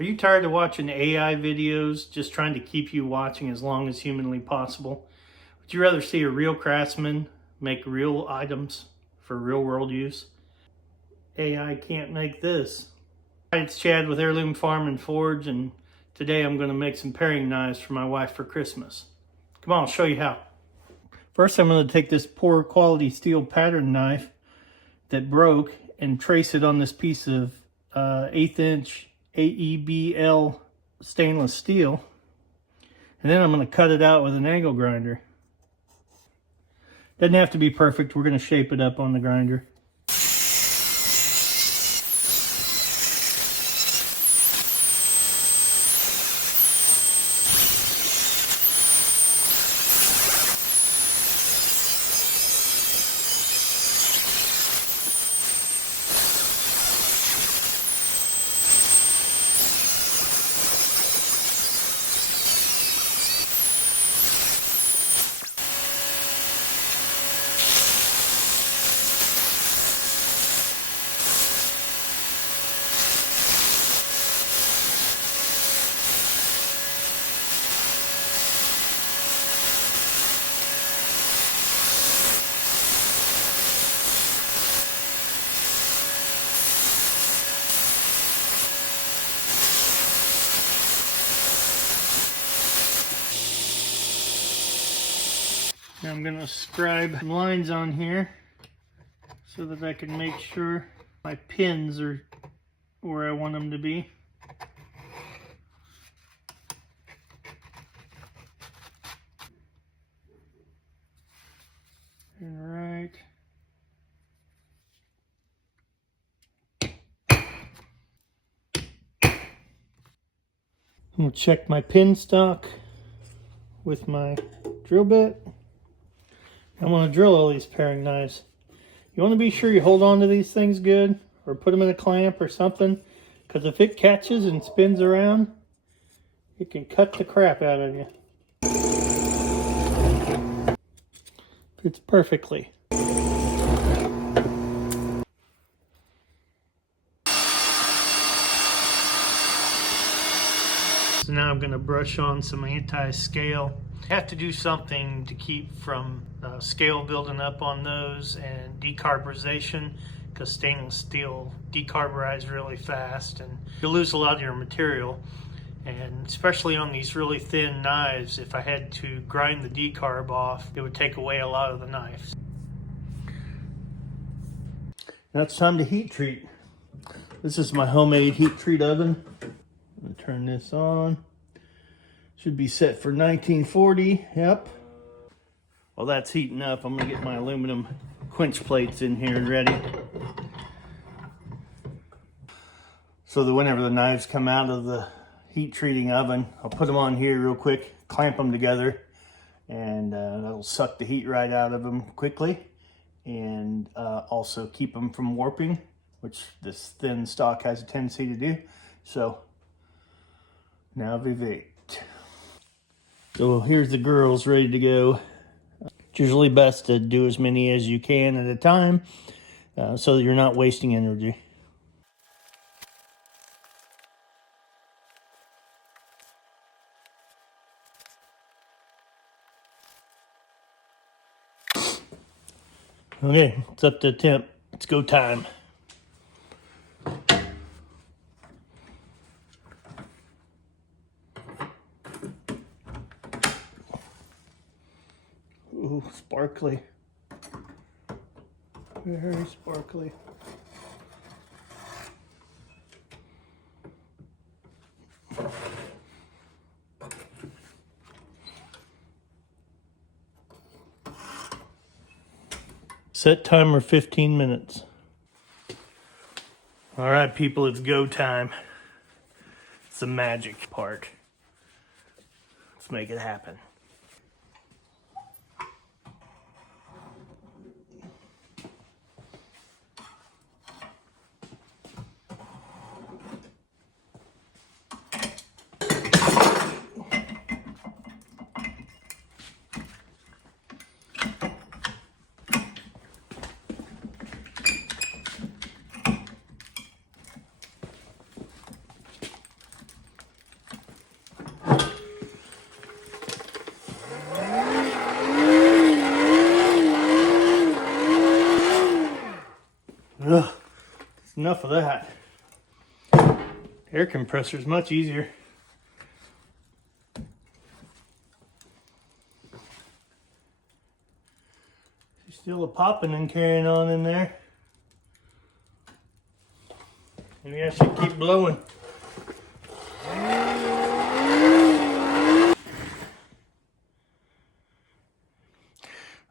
Are you tired of watching AI videos just trying to keep you watching as long as humanly possible? Would you rather see a real craftsman make real items for real world use? AI can't make this. Hi, it's Chad with Heirloom Farm and Forge, and today I'm going to make some paring knives for my wife for Christmas. Come on, I'll show you how. First, I'm going to take this poor quality steel pattern knife that broke and trace it on this piece of 1/8 inch AEB-L stainless steel. And then I'm going to cut it out with an angle grinder. Doesn't have to be perfect. We're going to shape it up on the grinder. Now I'm going to scribe lines on here so that I can make sure my pins are where I want them to be. All right. I'm going to check my pin stock with my drill bit. I'm going to drill all these paring knives. You want to be sure you hold on to these things good, or put them in a clamp or something, because if it catches and spins around, it can cut the crap out of you. Fits perfectly. So now I'm going to brush on some anti-scale. I have to do something to keep from scale building up on those and decarburization, because stainless steel decarburizes really fast and you lose a lot of your material. And especially on these really thin knives, if I had to grind the decarb off, it would take away a lot of the knife. Now it's time to heat treat. This is my homemade heat treat oven. I'm going to turn this on. Should be set for 1940, yep. While that's heating up, I'm going to get my aluminum quench plates in here and ready. So that whenever the knives come out of the heat treating oven, I'll put them on here real quick, clamp them together, and that'll suck the heat right out of them quickly, and also keep them from warping, which this thin stock has a tendency to do. So now vivate. So here's the girls ready to go. It's usually best to do as many as you can at a time so that you're not wasting energy. Okay, it's up to temp. It's go time. Ooh, sparkly. Very sparkly. Set timer 15 minutes. All right, people, it's go time. It's the magic part. Let's make it happen. enough of that. Air compressor is much easier. Still a popping and carrying on in there. Maybe I should keep blowing.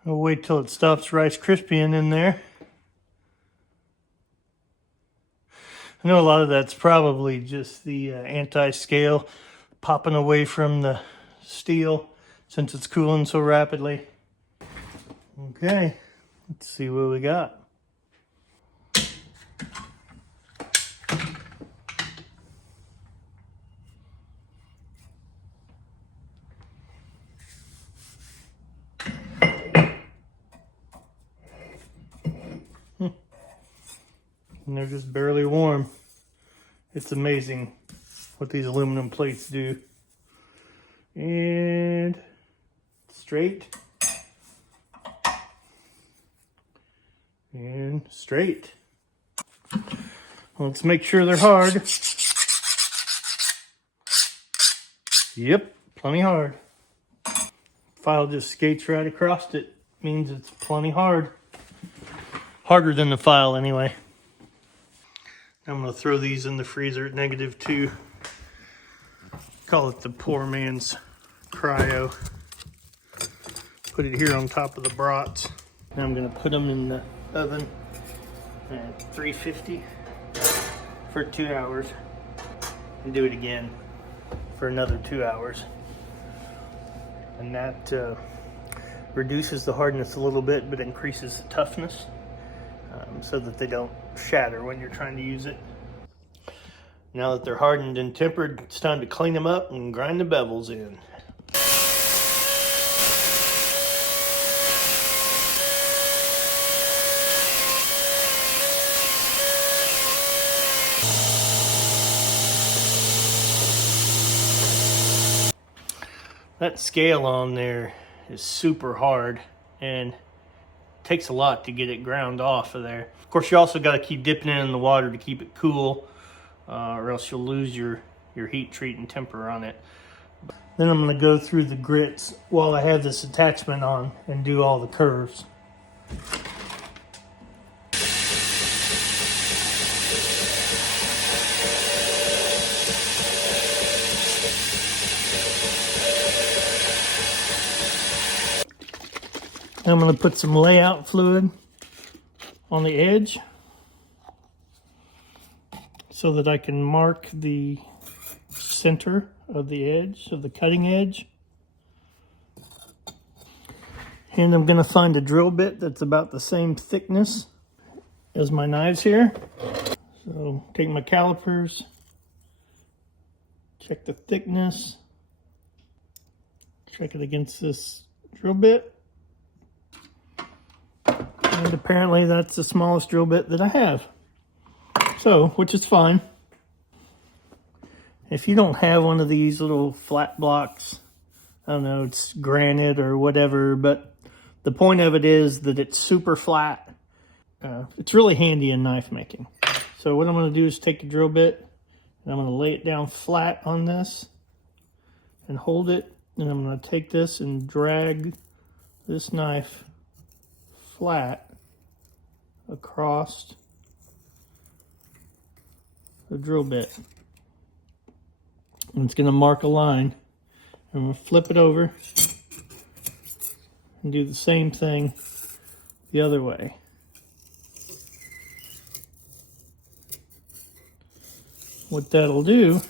I'll wait till it stops Rice Krispieing in there. I know a lot of that's probably just the anti-scale popping away from the steel since it's cooling so rapidly. Okay, let's see what we got. And they're just barely warm. It's amazing what these aluminum plates do. And straight. And straight. Let's make sure they're hard. Yep, plenty hard. File just skates right across it. Means it's plenty hard. Harder than the file anyway. I'm going to throw these in the freezer at -2. Call it the poor man's cryo. Put it here on top of the brats. Now I'm going to put them in the oven at 350 for 2 hours. And do it again for another 2 hours. And that reduces the hardness a little bit, but increases the toughness. So that they don't shatter when you're trying to use it. Now that they're hardened and tempered, it's time to clean them up and grind the bevels in. That scale on there is super hard and takes a lot to get it ground off of there. Of course, you also got to keep dipping it in the water to keep it cool, or else you'll lose your heat treat and temper on it. Then I'm going to go through the grits while I have this attachment on and do all the curves. I'm going to put some layout fluid on the edge so that I can mark the center of the edge, of the cutting edge. And I'm going to find a drill bit that's about the same thickness as my knives here. So take my calipers, check the thickness, check it against this drill bit. And apparently that's the smallest drill bit that I have. So, which is fine. If you don't have one of these little flat blocks, I don't know, it's granite or whatever, but the point of it is that it's super flat. It's really handy in knife making. So what I'm going to do is take a drill bit and I'm going to lay it down flat on this and hold it. And I'm going to take this and drag this knife flat across the drill bit. And it's going to mark a line. I'm going to flip it over and do the same thing the other way. What that'll do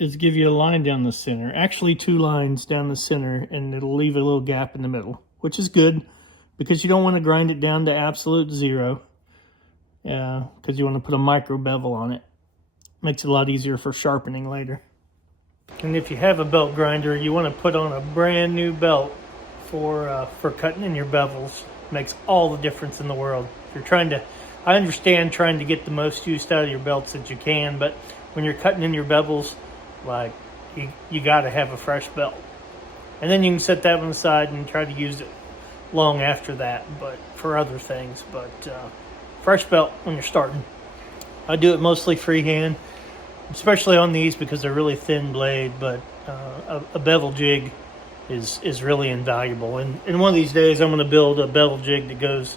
is give you a line down the center. Actually, 2 lines down the center, and it'll leave a little gap in the middle, which is good because you don't want to grind it down to absolute 0. Because you want to put a micro bevel on it. Makes it a lot easier for sharpening later. And if you have a belt grinder, you want to put on a brand new belt for cutting in your bevels. Makes all the difference in the world. If you're trying to, I understand trying to get the most use out of your belts that you can, but when you're cutting in your bevels, like you got to have a fresh belt. And then you can set that one aside and try to use it long after that, but for other things. But fresh belt when you're starting. I do it mostly freehand, especially on these because they're really thin blade, but a bevel jig is really invaluable. And one of these days I'm going to build a bevel jig that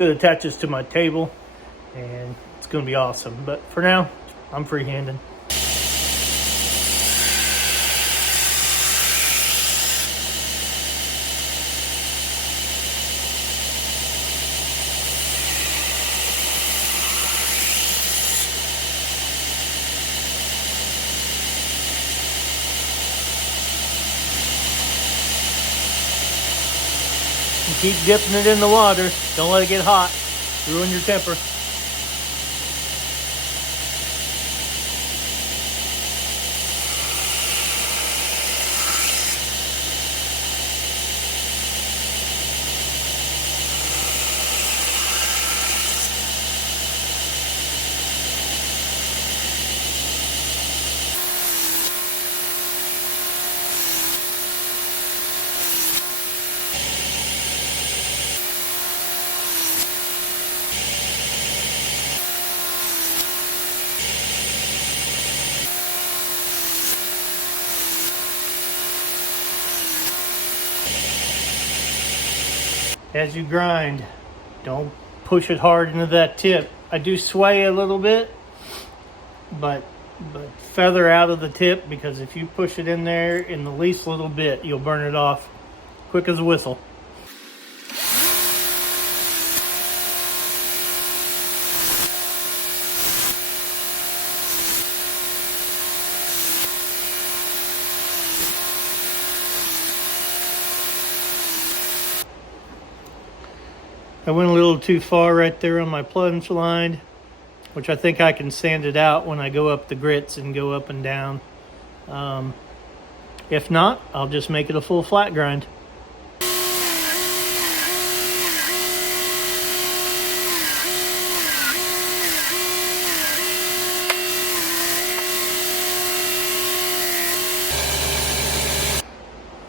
attaches to my table, and it's going to be awesome. But for now, I'm freehanding. And keep dipping it in the water. Don't let it get hot. Ruin your temper. As you grind, don't push it hard into that tip. I do sway a little bit, but feather out of the tip, because if you push it in there in the least little bit, you'll burn it off quick as a whistle. I went a little too far right there on my plunge line, which I think I can sand it out when I go up the grits and go up and down. If not, I'll just make it a full flat grind.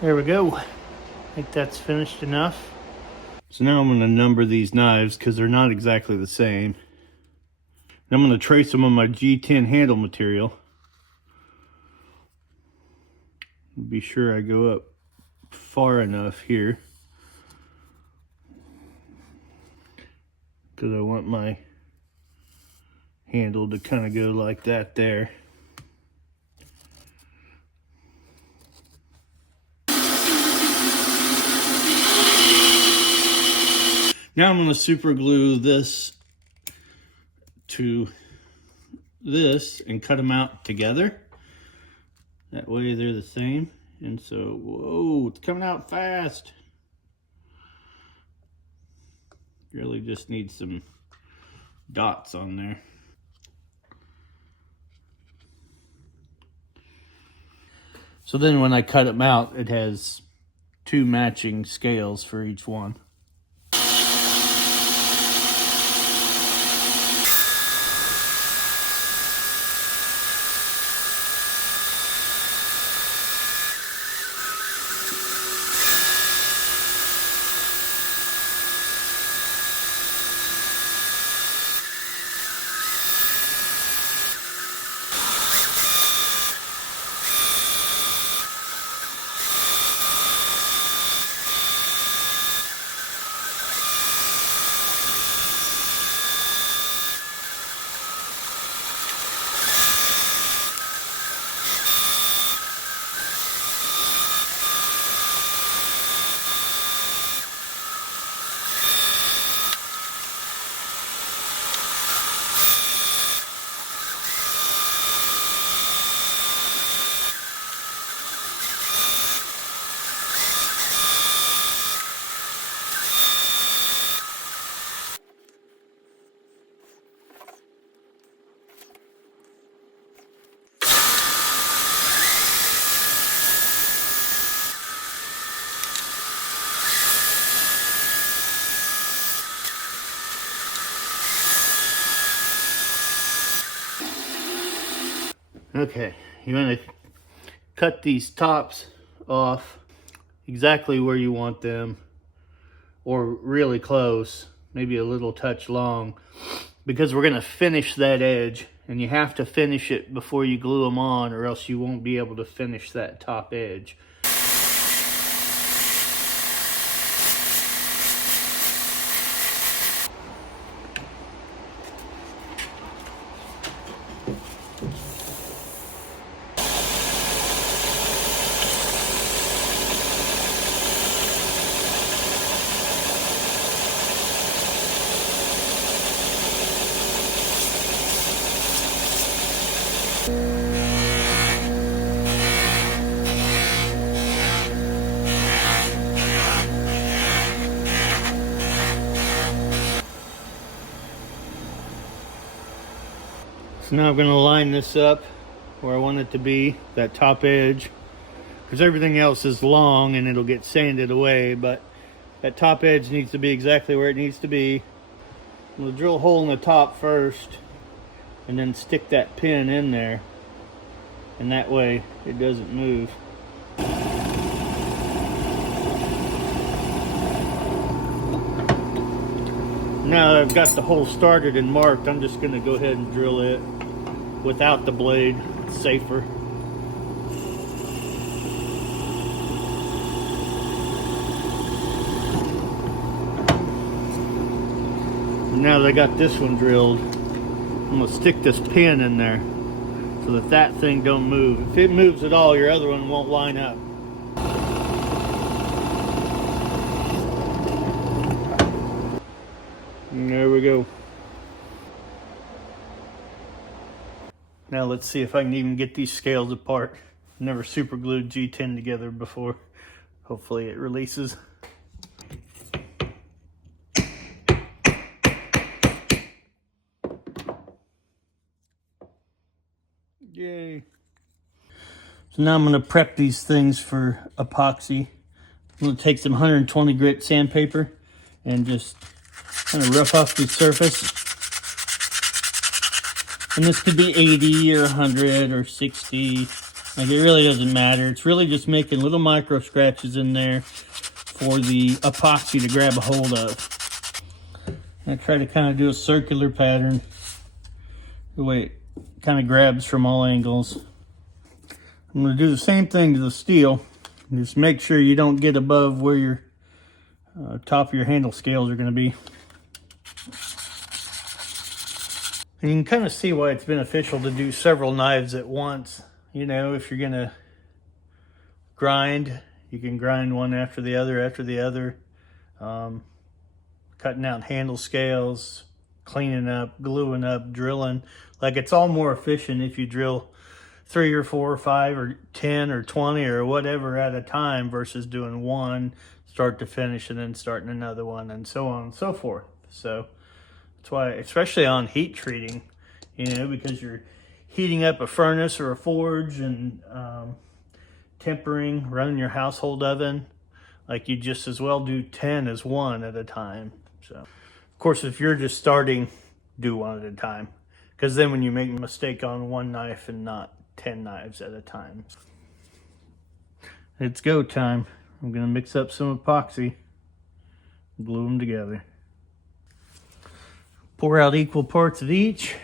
There we go. I think that's finished enough. So now I'm going to number these knives because they're not exactly the same. And I'm going to trace them on my G10 handle material. Be sure I go up far enough here, because I want my handle to kind of go like that there. Now I'm going to super glue this to this and cut them out together. That way they're the same. And so, whoa, it's coming out fast. Really just need some dots on there. So then when I cut them out, it has two matching scales for each one. Okay, you want to cut these tops off exactly where you want them, or really close, maybe a little touch long, because we're going to finish that edge, and you have to finish it before you glue them on, or else you won't be able to finish that top edge. So now I'm going to line this up where I want it to be, that top edge, because everything else is long and it'll get sanded away, but that top edge needs to be exactly where it needs to be. I'm going to drill a hole in the top first and then stick that pin in there, and that way it doesn't move. Now that I've got the hole started and marked, I'm just going to go ahead and drill it without the blade. It's safer. Now that I got this one drilled, I'm going to stick this pin in there so that that thing don't move. If it moves at all, your other one won't line up. And there we go. Now let's see if I can even get these scales apart. Never super glued G10 together before. Hopefully it releases. Yay. So now I'm going to prep these things for epoxy. I'm going to take some 120 grit sandpaper and just kind of rough off the surface. And this could be 80 or 100 or 60. Like, it really doesn't matter. It's really just making little micro scratches in there for the epoxy to grab a hold of. I try to kind of do a circular pattern the way it kind of grabs from all angles. I'm going to do the same thing to the steel. Just make sure you don't get above where your top of your handle scales are going to be. And you can kind of see why it's beneficial to do several knives at once. You know, if you're going to grind, you can grind one after the other. Cutting out handle scales, cleaning up, gluing up, drilling. Like, it's all more efficient if you drill 3 or 4 or 5 or 10 or 20 or whatever at a time versus doing one start to finish and then starting another one and so on and so forth. So that's why, especially on heat treating, you know, because you're heating up a furnace or a forge and tempering, running your household oven, like, you just as well do 10 as one at a time. So, of course, if you're just starting, do one at a time, because then when you make a mistake on one knife and not 10 knives at a time. It's go time. I'm going to mix up some epoxy, glue them together. Pour out equal parts of each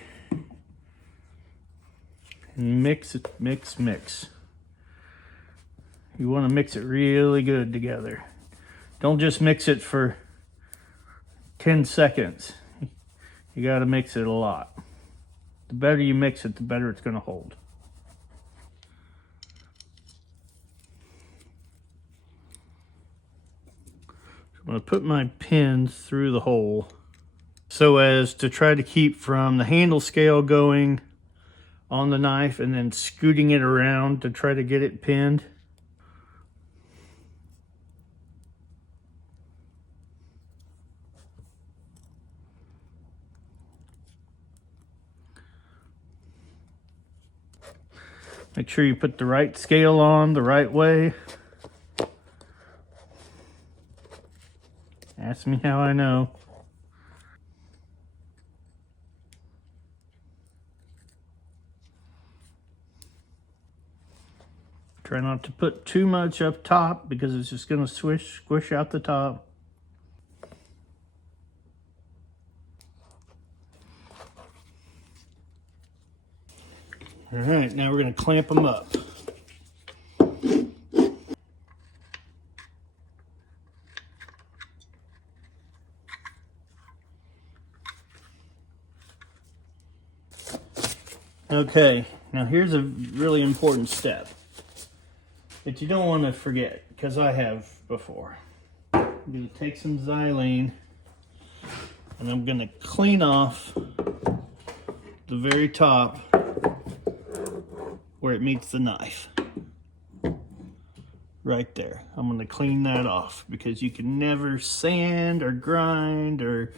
and mix it, mix. You want to mix it really good together. Don't just mix it for 10 seconds. You got to mix it a lot. The better you mix it, the better it's going to hold. So I'm going to put my pins through the hole so as to try to keep from the handle scale going on the knife and then scooting it around to try to get it pinned. Make sure you put the right scale on the right way. Ask me how I know. Try not to put too much up top because it's just going to squish out the top. All right, now we're going to clamp them up. Okay, now here's a really important step that you don't want to forget, because I have before. I'm going to take some xylene and I'm going to clean off the very top where it meets the knife. Right there. I'm going to clean that off because you can never sand or grind or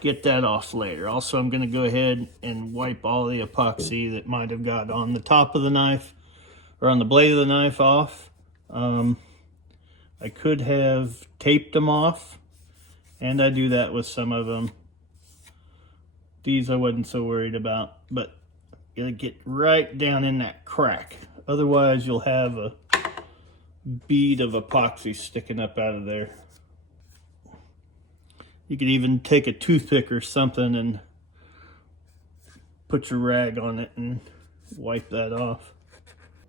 get that off later. Also, I'm going to go ahead and wipe all the epoxy that might have got on the top of the knife or on the blade of the knife off. I could have taped them off, and I do that with some of them. These I wasn't so worried about, but it'll get right down in that crack. Otherwise, you'll have a bead of epoxy sticking up out of there. You could even take a toothpick or something and put your rag on it and wipe that off.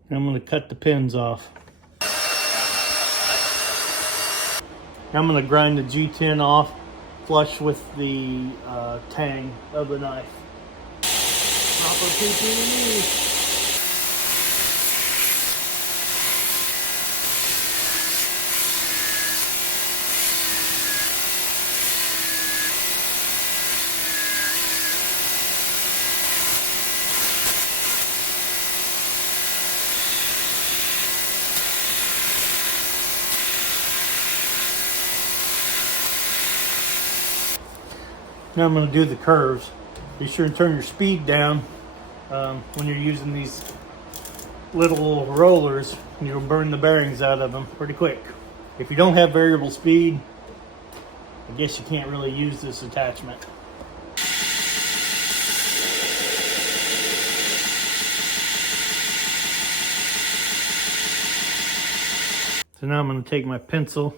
Now I'm going to cut the pins off. Now I'm going to grind the G10 off flush with the tang of the knife. Proper PPE. Now I'm going to do the curves. Be sure and turn your speed down when you're using these little rollers. You'll burn the bearings out of them pretty quick. If you don't have variable speed, I guess you can't really use this attachment. So now I'm going to take my pencil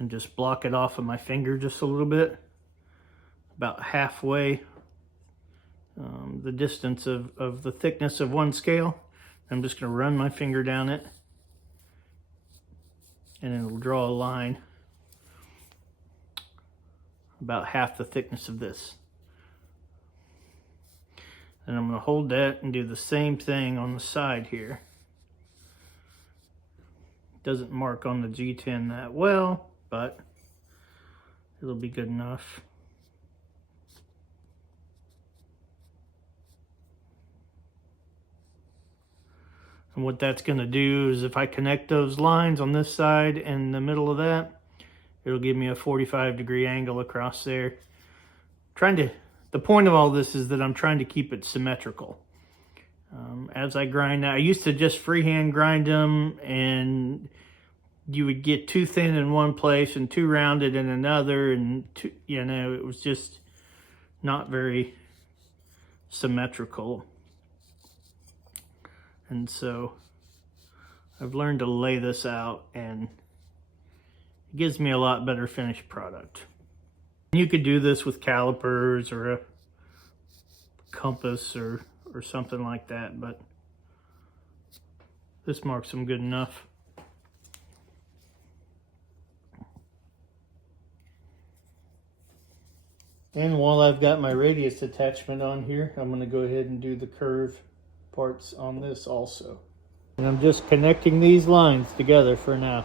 and just block it off of my finger just a little bit. About halfway, the distance of the thickness of one scale. I'm just going to run my finger down it, and it'll draw a line about half the thickness of this. And I'm going to hold that and do the same thing on the side here. It doesn't mark on the G10 that well, but it'll be good enough. And what that's going to do is if I connect those lines on this side and the middle of that, it'll give me a 45-degree angle across there. The point of all this is that I'm trying to keep it symmetrical. As I grind, I used to just freehand grind them, and you would get too thin in one place and too rounded in another, and it was just not very symmetrical. And so I've learned to lay this out, and it gives me a lot better finished product. You could do this with calipers or a compass or something like that, but this marks them good enough. And while I've got my radius attachment on here, I'm going to go ahead and do the curve parts on this also. And I'm just connecting these lines together for now.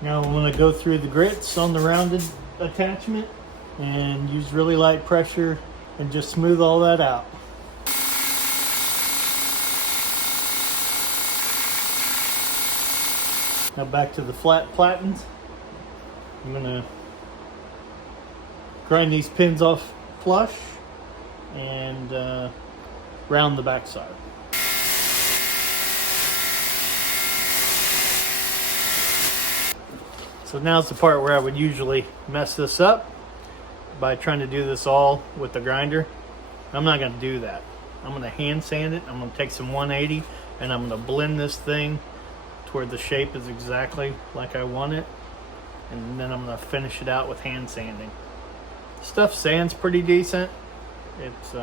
Now I'm going to go through the grits on the rounded attachment and use really light pressure and just smooth all that out. Now back to the flat platens. I'm going to grind these pins off flush and round the back side. So now's the part where I would usually mess this up by trying to do this all with the grinder. I'm not going to do that. I'm going to hand sand it. I'm going to take some 180 and I'm going to blend this thing to where the shape is exactly like I want it. And then I'm going to finish it out with hand sanding. Stuff sands pretty decent. It's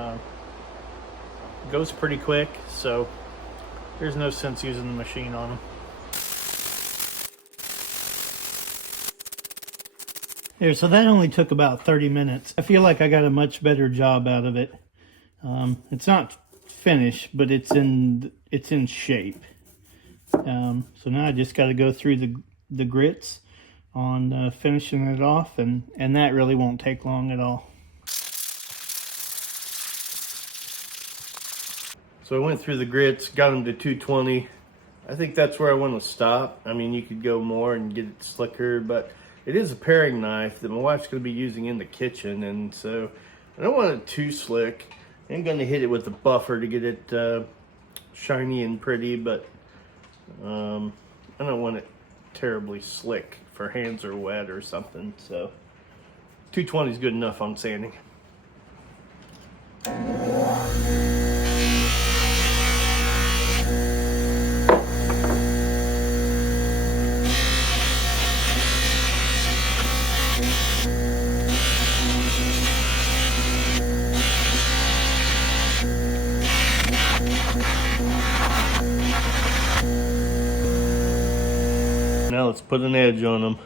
goes pretty quick, so there's no sense using the machine on them. There, so that only took about 30 minutes. I feel like I got a much better job out of it. It's not finished, but it's in shape. So now I just got to go through the grits on finishing it off, and that really won't take long at all. So I went through the grits, got them to 220. I think that's where I want to stop. I mean, you could go more and get it slicker, but it is a paring knife that my wife's going to be using in the kitchen, and so I don't want it too slick. I'm going to hit it with a buffer to get it shiny and pretty, but I don't want it terribly slick for hands are wet or something. So 220 is good enough on sanding. Now let's put an edge on them.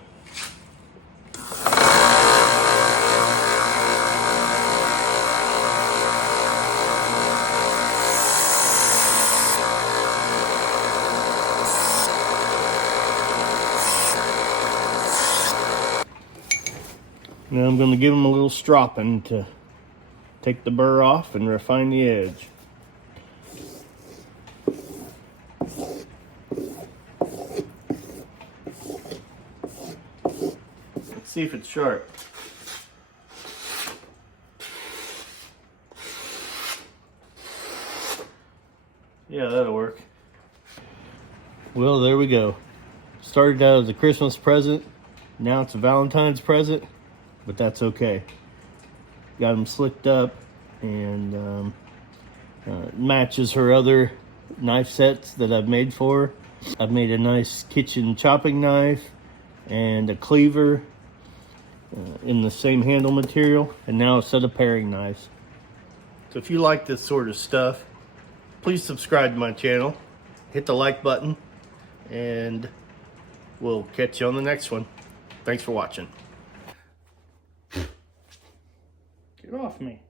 Now I'm going to give them a little stropping to take the burr off and refine the edge. Let's see if it's sharp. Yeah, that'll work. Well, there we go. Started out as a Christmas present. Now it's a Valentine's present, but that's okay. Got them slicked up, and matches her other knife sets that I've made for her. I've made a nice kitchen chopping knife and a cleaver in the same handle material, and now a set of paring knives. So if you like this sort of stuff, please subscribe to my channel, hit the like button, and we'll catch you on the next one. Thanks for watching. Get off me.